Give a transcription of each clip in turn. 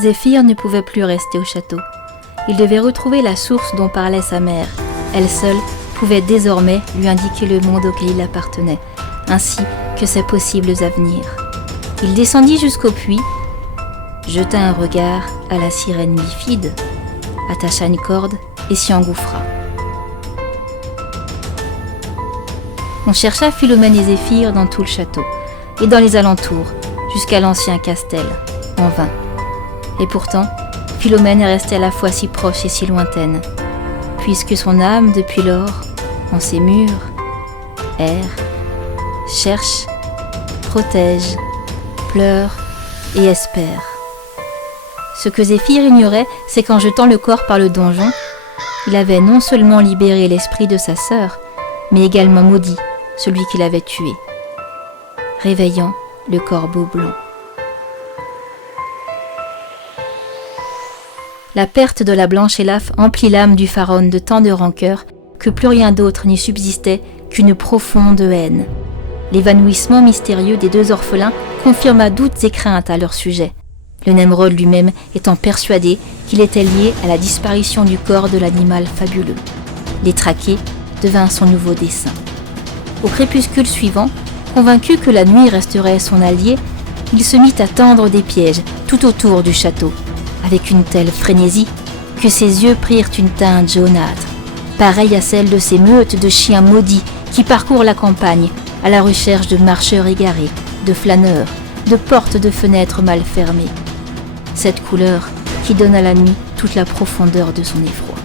Zéphyr ne pouvait plus rester au château. Il devait retrouver la source dont parlait sa mère. Elle seule pouvait désormais lui indiquer le monde auquel il appartenait, ainsi que ses possibles avenirs. Il descendit jusqu'au puits, jeta un regard à la sirène bifide, attacha une corde et s'y engouffra. On chercha Philomène et Zéphyr dans tout le château et dans les alentours, jusqu'à l'ancien Castel, en vain. Et pourtant, Philomène est restée à la fois si proche et si lointaine, puisque son âme, depuis lors, en ses murs, erre, cherche, protège, pleure et espère. Ce que Zéphyr ignorait, c'est qu'en jetant le corps par le donjon, il avait non seulement libéré l'esprit de sa sœur, mais également maudit celui qui l'avait tué, réveillant le corbeau blanc. La perte de la blanche élaphe emplit l'âme du pharaon de tant de rancœur que plus rien d'autre n'y subsistait qu'une profonde haine. L'évanouissement mystérieux des deux orphelins confirma doutes et craintes à leur sujet, le Nemrod lui-même étant persuadé qu'il était lié à la disparition du corps de l'animal fabuleux. Les traquer devint son nouveau dessein. Au crépuscule suivant, convaincu que la nuit resterait son allié, il se mit à tendre des pièges tout autour du château, avec une telle frénésie que ses yeux prirent une teinte jaunâtre, pareille à celle de ces meutes de chiens maudits qui parcourent la campagne à la recherche de marcheurs égarés, de flâneurs, de portes de fenêtres mal fermées. Cette couleur qui donne à la nuit toute la profondeur de son effroi.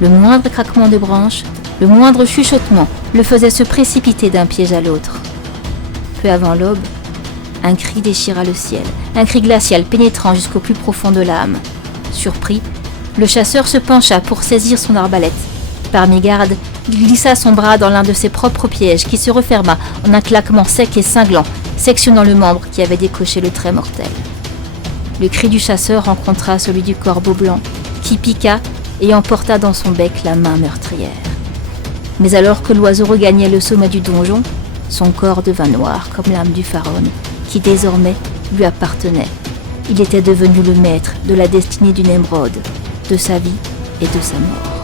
Le moindre craquement de branches, le moindre chuchotement le faisait se précipiter d'un piège à l'autre. Peu avant l'aube, un cri déchira le ciel, un cri glacial pénétrant jusqu'au plus profond de l'âme. Surpris, le chasseur se pencha pour saisir son arbalète. Par mégarde, il glissa son bras dans l'un de ses propres pièges qui se referma en un claquement sec et cinglant, sectionnant le membre qui avait décoché le trait mortel. Le cri du chasseur rencontra celui du corbeau blanc, qui piqua et emporta dans son bec la main meurtrière. Mais alors que l'oiseau regagnait le sommet du donjon, son corps devint noir comme l'âme du pharaon, qui désormais lui appartenait. Il était devenu le maître de la destinée du Nemrod, de sa vie et de sa mort.